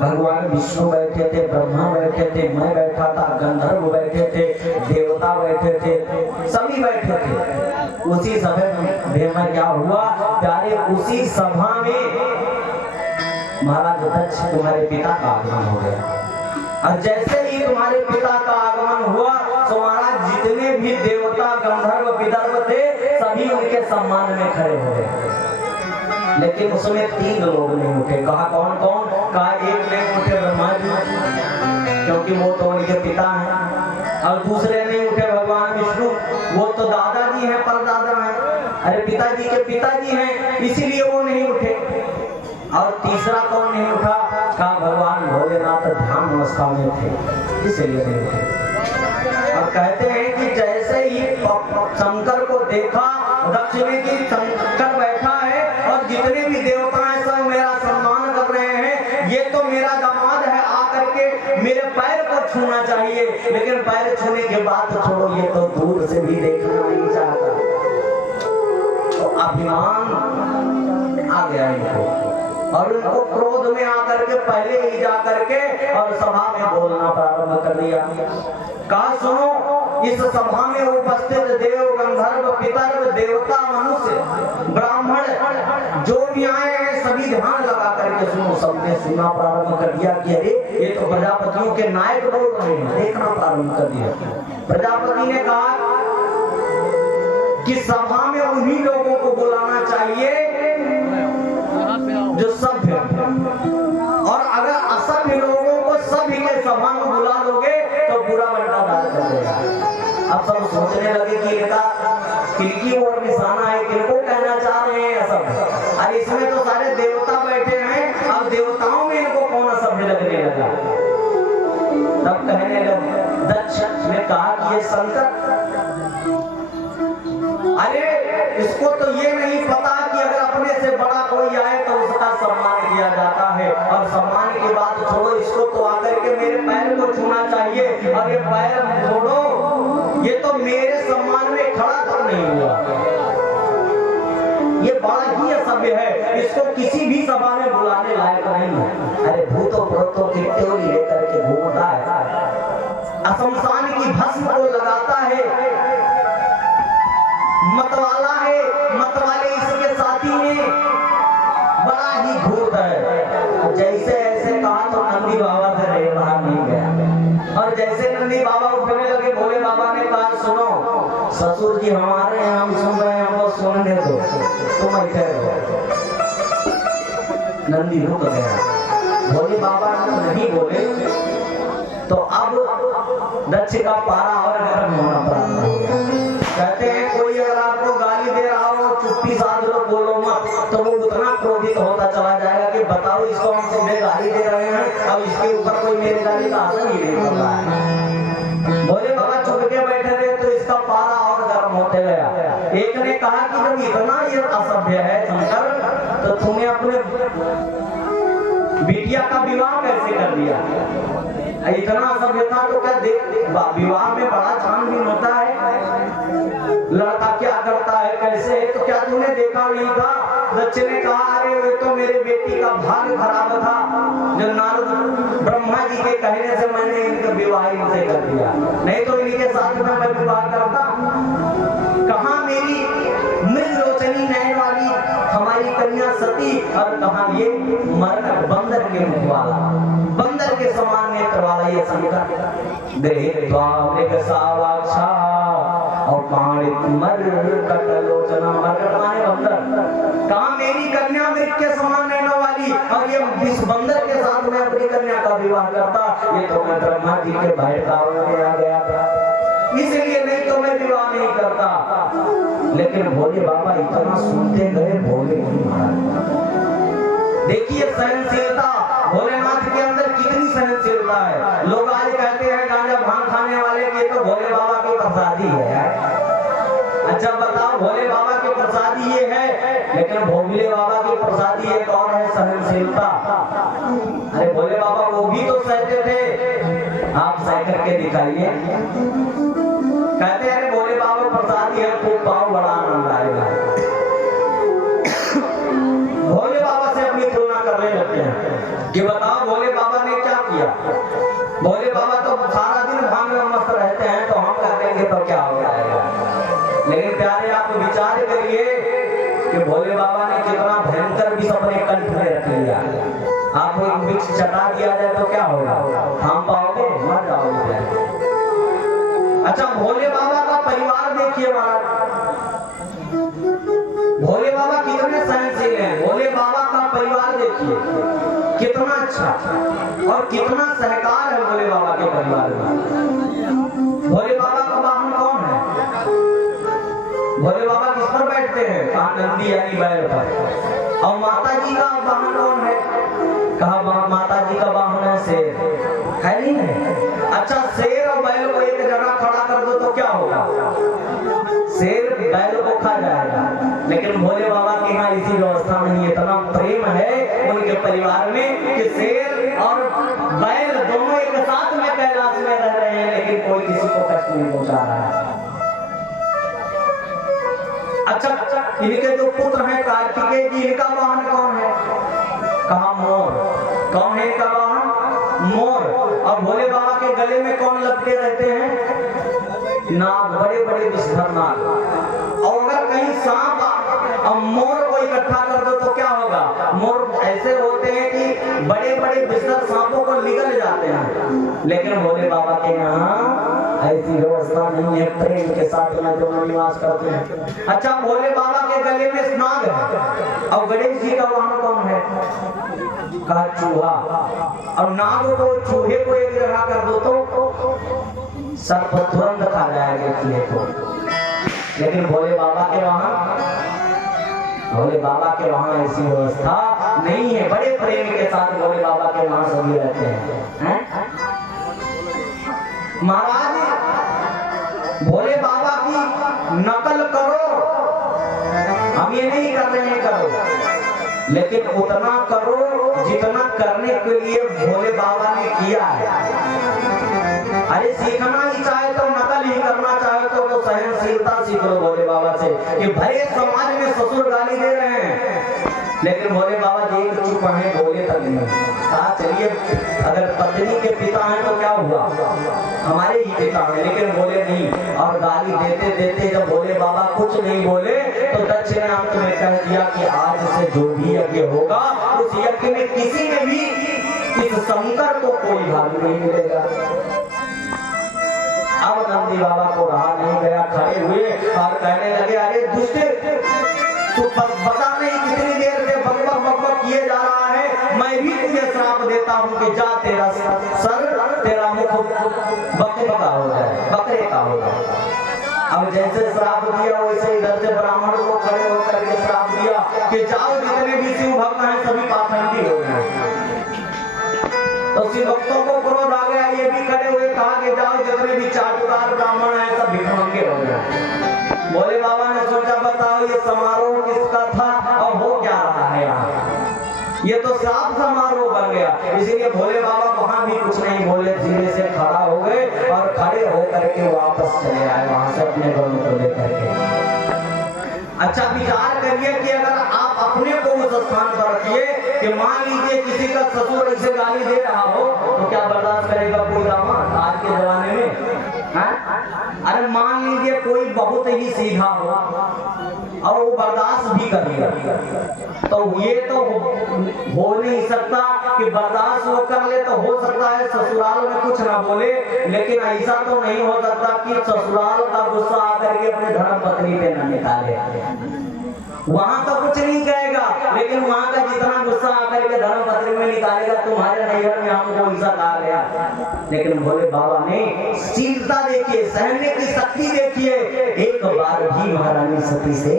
भगवान विष्णु बैठे थे, ब्रह्मा बैठे थे, मैं बैठा था, गंधर्व बैठे थे, देवता बैठे थे, सभी बैठे थे। उसी सभा में क्या हुआ प्यारे, उसी सभा में महाराज दक्ष तुम्हारे पिता का आगमन हो गया। और जैसे ही तुम्हारे पिता का आगमन हुआ तो महाराज जितने भी देवता गंधर्व विदर्भ थे सभी उनके सम्मान में खड़े हो गए। लेकिन उसमें 3 लोग नहीं उठे। कहा कौन कौन? कहा एक नहीं उठे ब्रह्मा जी, क्योंकि वो तो उनके पिता हैं। और दूसरे नहीं उठे भगवान विष्णु, वो तो दादाजी हैं, परदादा हैं, अरे पिताजी के पिताजी हैं, इसीलिए वो नहीं उठे। और तीसरा कौन नहीं उठा? कहा भगवान भोलेनाथ ध्यान अवस्था में थे, इसलिए नहीं उठे। और कहते हैं कि जैसे ही शंकर को देखा दक्ष ने कि शंकर बैठा है और जितने भी देवता हैं सब मेरा सम्मान कर रहे हैं, ये तो मेरा दामाद है, आकर के मेरे पैर को छूना चाहिए। लेकिन पैर छूने के बाद तो छोड़ो, ये तो दूर से भी देखना नहीं चाहता। तो अभिमान आ गया इनको और उनको क्रोध में आकर के पहले ही जा करके और सभा में बोलना प्रारंभ कर दिया। कहा सुनो, इस सभा में उपस्थित देव गंधर्व पितर देवता मनुष्य ब्राह्मण जो भी आए हैं सभी ध्यान लगा करके सुनो। सबने सुनना प्रारंभ कर दिया कि अरे ये तो प्रजापतियों के नायक बोल रहे हैं। देखना प्रारंभ कर दिया। प्रजापति ने कहा कि सभा में उन्हीं लोगों को बुलाना चाहिए जो सभ्य, और अगर असभ्य लोगों को सभी के सभा में बुला लोगे तो बुरा बंटा डाल कर देगा। अब सब सोचने लगे कि इनका किनकी ओर निशाना है, किनको कहना चाह रहे हैं असभ्य। और इसमें तो सारे देवता बैठे हैं, अब देवताओं में इनको कौन असभ्य लगने लगा। तब कहने लगे, दक्ष ने कहा कि ये शंकर, अरे इसको तो ये नहीं पता कि अगर अपने से बड़ा कोई आए तो उसका सम्मान किया जाता है, और सम्मान की बात छोड़ो, इसको तो आकर के मेरे पैर को छूना चाहिए। और ये पैर छोड़ो, ये तो मेरे सम्मान में खड़ा तक नहीं हुआ, ये बड़ा ही असभ्य है, इसको किसी भी सभा में बुलाने लायक नहीं है। अरे भूतों प्रेतों की टोली लेकर के घूमता है, असंसान की भस्म को लगाता है, मतवाला है, मतवाले इसके साथी में, बड़ा ही धूर्त है। जैसे ऐसे कहा तो नंदी बाबा से रहे बाहर नहीं गया। और जैसे नंदी बाबा उठने लगे, भोले बाबा ने कहा सुनो ससुर जी हमारे हैं, हम सुन रहे हैं, हमको सुनने दो, तुम ऐसे रहो। नंदी रुक गया। भोले बाबा नहीं बोले तो अब दक्ष का पारा और गर्म होना प्रारंभ हो गया। कहते हैं कोई अगर आपको गाली दे रहा हो चुप्पी साध लो, बोलो मत, तो वो उतना क्रोधित होता चला जाएगा कि बताओ इसको हम सीधे गाली दे रहे हैं, अब इसके ऊपर कोई मेरी गाली का असर ही नहीं कर रहा है। भोले बाबा चुप के बैठे थे तो इसका पारा और गर्म होते गया। एक ने कहा कि जब इतना ये असभ्य है शंकर, तो तुम्हें अपने बिटिया का विवाह कैसे कर दिया? इतना असभ्यता तो क्या विवाह में बड़ा छानबीन होता है, लड़का क्या करता है कैसे है, तो क्या तूने देखा नहीं था? दक्ष ने कहा अरे ये तो मेरे बेटी का भाग्य खराब था, जो नारद ब्रह्मा जी के कहने से मैंने इनका विवाह इनसे कर दिया, नहीं तो इनके साथ में मैं विवाह करता। कहाँ मेरी मृगलोचनी नयन वाली हमारी कन्या सती, और कहाँ ये मरकट बंदर के मुख वाला, बंदर के समान नेत्र वाला ये शंकर। देवा मृग सावाक्षा और पाणित मरकट लोचना, मरकट माने बंदर। कहाँ मेरी कन्या मृग के समान नैनों वाली, और ये इस बंदर के साथ में अपनी कन्या का विवाह करता, ये तो मैं ब्रह्मा जी के बहकावे में आ गया था, इसलिए नहीं तो मैं विवाह नहीं करता। लेकिन भोले बाबा इतना सुनते गए, भोले नहीं महाराज। देखिए सहनशीलता, भोलेनाथ के अंदर कितनी सहनशीलता है। लोग आज कहते हैं गांजा भांग खाने वाले के तो भोले बाबा की प्रसादी है। अच्छा बताओ, भोले बाबा की प्रसादी ये है, लेकिन भोले बाबा की प्रसादी एक और है, सहनशीलता। अरे भोले बाबा वो भी तो सहते थे, आप सह करके दिखाइए। कहते हैं भोले बाबा प्रसादी है, खूब पाओ, बड़ा आनंद आएगा। भोले बाबा से कि बताओ भोले बाबा ने क्या किया। भोले बाबा तो सारा दिन भांग में मस्त रहते हैं, तो हम करेंगे तो क्या हो जाएगा। लेकिन प्यारे आप विचार करिए कि भोले बाबा ने कितना भयंकर विष अपने कंठ में रख लिया। आपको एक विष चटा दिया जाए तो क्या होगा, थाम पाओगे, मर जाओगे। अच्छा भोले बाबा का परिवार देखिए महाराज, भोले बाबा कितने सहनशील हैं। भोले बाबा का परिवार देखिए कितना अच्छा और कितना सहकार है भोले बाबा के परिवार में। भोले बाबा का वाहन कौन है, भोले बाबा किस पर बैठते हैं, कहा नंदी यानी बैल पर। और माता जी का वाहन कौन है, कहा माता जी का वाहन है शेर, है नहीं है। अच्छा शेर और बैल को एक जगह खड़ा कर दो तो क्या होगा, शेर बैल को खा जाएगा। लेकिन भोले बाबा के यहाँ इसी व्यवस्था नहीं, इतना प्रेम है उनके परिवार में कि शेर और बैल दोनों एक साथ में कैलाश में रह रहे हैं, लेकिन कोई किसी को कष्ट नहीं पहुंचा रहा है। अच्छा इनके जो पुत्र हैं कार्तिकेय जी, इनका वाहन कौन है, कहा मोर। कौन है इनका वाहन, मोर। और भोले बाबा के गले में कौन लपटे रहते हैं, नाग, बड़े बड़े विषधर नाग। और अगर कहीं सांप और मोर को इकट्ठा कर दो तो क्या होगा, मोर ऐसे होते हैं कि बड़े बड़े विषधर सांपों को निगल जाते हैं। लेकिन भोले बाबा के यहाँ ऐसी व्यवस्था नहीं है, प्रेम के साथ में दोनों निवास करते हैं। अच्छा भोले बाबा के गले में नाग है और गणेश जी का वाहन कौन है, कहा चूहा। और नाग को, चूहे को एक जगह कर दो तो सर्प तुरंत खा जाएगा चूहे को। लेकिन भोले बाबा के वहां ऐसी व्यवस्था नहीं है। बड़े प्रेम के साथ भोले बाबा के वहां सभी रहते हैं। महाराज भोले बाबा की नकल करो, हम ये नहीं कर रहे हैं करो, लेकिन उतना करो जितना करने के लिए भोले बाबा ने किया है। अरे सीखना ही चाहे तो, नकल ही करना चाहे तो सहनशीलता सीख लो भोले बाबा से कि भले समाज में ससुर गाली दे रहे हैं, लेकिन भोले बाबा जी चुप है, बोले तक नहीं। कहा चलिए अगर पत्नी के पिता हैं तो क्या हुआ, हमारे ही पिता हैं, लेकिन बोले नहीं। और गाली देते देते जब भोले बाबा कुछ नहीं बोले तो दक्ष ने अंत में कह दिया कि आज से जो भी यज्ञ होगा उस यज्ञ में किसी में भी इस शंकर को कोई भाग नहीं मिलेगा। अब नंदी बाबा को रहा नहीं गया, खड़े हुए और कहने लगे अरे दुष्ट, तू बता नहीं कितनी देर से बकबक बकबक किए जा रहा है, मैं भी तुझे श्राप देता हूँ कि जा तेरा सर, तेरा मुख बकरे का हो जाए, बकरे का हो जाए। अब जैसे श्राप दिया वैसे इधर से ब्राह्मण को खड़े होकर के श्राप दिया कि जाओ जितने भी शिव भक्त हैं सभी पाखंडी हो गए। तो शिव भक्तों को क्रोध आ गया, ये भी खड़े हुए कहा कि जाओ जितने भी चाटुकार ब्राह्मण हैं सब भिखमंगे हो गए। भोले बाबा ने सोचा बताओ ये समारोह किसका था और हो क्या रहा है यहाँ, ये तो श्राप समारोह बन गया। इसीलिए भोले बाबा वहां भी कुछ नहीं बोले, धीरे से खड़ा हो गए और खड़े होकर के वापस चले आए वहां से अपने गौरव को लेकर के। अच्छा विचार करिए कि अगर आप अपने को उस स्थान पर रखिए कि मान लीजिए किसी का ससुर ऐसे गाली दे रहा हो तो क्या बर्दाश्त करेगा कोई दामाद आज के जमाने में, है? अरे मान लीजिए कोई बहुत ही सीधा हो और वो बर्दाश्त भी कर लिया, तो ये तो हो नहीं सकता कि बर्दाश्त वो कर ले, तो हो सकता है ससुराल में कुछ ना बोले, लेकिन ऐसा तो नहीं हो सकता कि ससुराल का गुस्सा आकर के अपने धर्म पत्नी पे न निकाले। वहां तो कुछ नहीं कहेगा, लेकिन वहां का जितना गुस्सा आकर के धर्म पत्नी में निकालेगा, तुम्हारे नैहर में हमको ऐसा कहा गया। लेकिन भोले बाबा ने शीलता देखिए, सहने की शक्ति देखिए, एक बार भी महारानी सती से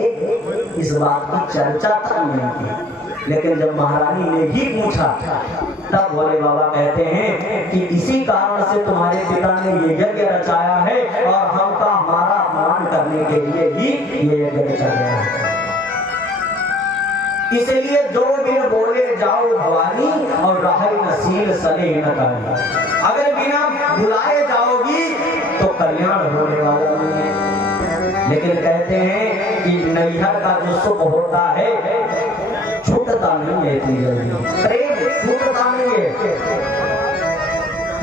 इस बात की चर्चा तक नहीं की। लेकिन जब महारानी ने ही पूछा तब भोले बाबा कहते हैं कि इसी कारण से तुम्हारे पिता ने ये यज्ञ रचाया है और हमका हमारा अपमान करने के लिए ही ये यज्ञ रचा गया है। इसलिए जो बिन बोले जाओ भवानी और रहे नसील सने न करनी, अगर बिना बुलाए जाओगी तो कल्याण होने वाला नहीं है। लेकिन कहते हैं कि नैहर का जो सुख होता है छूट छूटता नहीं है इतनी जल्दी, प्रेम छूटता नहीं है।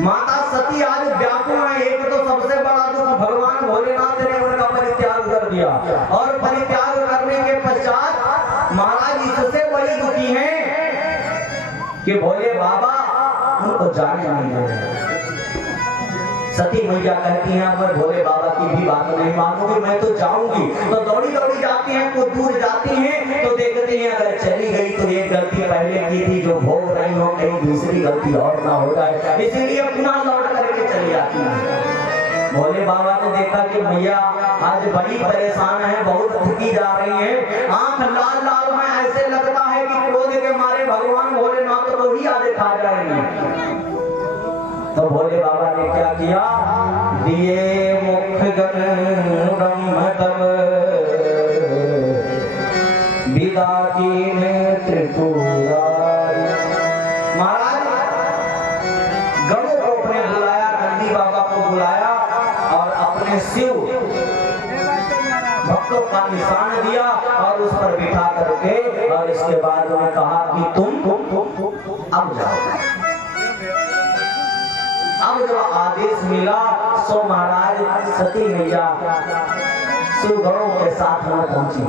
माता सती आज व्याकुल है। एक तो सबसे बड़ा दुख भगवान भोलेनाथ ने उनका परित्याग कर दिया, और परित्याग करने के पश्चात महाराज इससे बड़ी दुखी हैं कि भोले बाबा उनको जाने नहीं दे रहे। सती मैया कहती हैं मैं भोले बाबा की भी बात नहीं मानूंगी, मैं तो जाऊंगी। तो दौड़ी दौड़ी जाती हैं, कुछ दूर जाती हैं तो देखती हैं अगर चली गई तो एक गलती पहले की थी जो हो रही हो, कहीं दूसरी गलती और ना हो जाए, इसीलिए पुनः लौट करके चली आती हैं। भोले बाबा ने देखा कि मैया आज बड़ी परेशान है, बहुत थकी जा रही है, आंख लाल लाल में, ऐसे लगता है कि क्रोध के मारे भगवान भोलेनाथ को ही आज खा जाएंगे। तो भोले बाबा ने क्या किया, दिए मुख गण ब्रह्म तब विदा की त्रिपुरारी। महाराज गणों को अपने बुलाया, नंदी बाबा को बुलाया और अपने शिव भक्तों का निशान दिया और उस पर बिठा करके, और इसके बाद उन्हें कहा कि तुम अब जाओ। अब जब आदेश मिला सो महाराज सती मैया शिवगणों के साथ में पहुंची,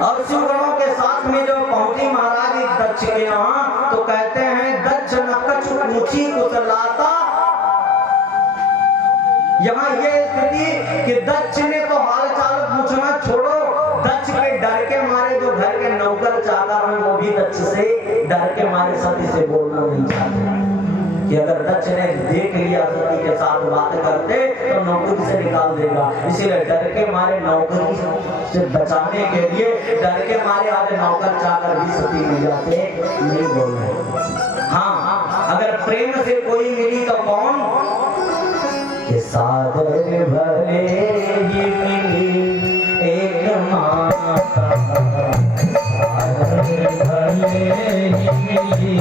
और शिवगणों के साथ में जो पहुंची महाराज दक्ष के यहाँ, तो कहते हैं दक्ष नकच ऊंची कुशलाता। यहाँ ये स्थिति कि दक्ष ने तो हाल चाल पूछना छोड़ो, दक्ष के डर के मारे जो घर के नौकर चाकर हैं वो भी दक्ष से डर के मारे सती से बोलना नहीं चाहते कि अगर दक्ष ने देख लिया सती के साथ बात करते तो नौकरी से निकाल देगा। इसीलिए डर के मारे नौकरी से बचाने के लिए डर के मारे आज नौकर चाकर भी सती मैया से नहीं बोल रहे। हाँ, अगर प्रेम से कोई मिली तो कौन, कि सादर भले ही मिली एक माता, सादर भले ही मिली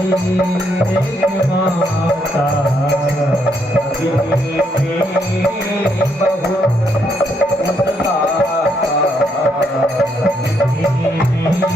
एक माता,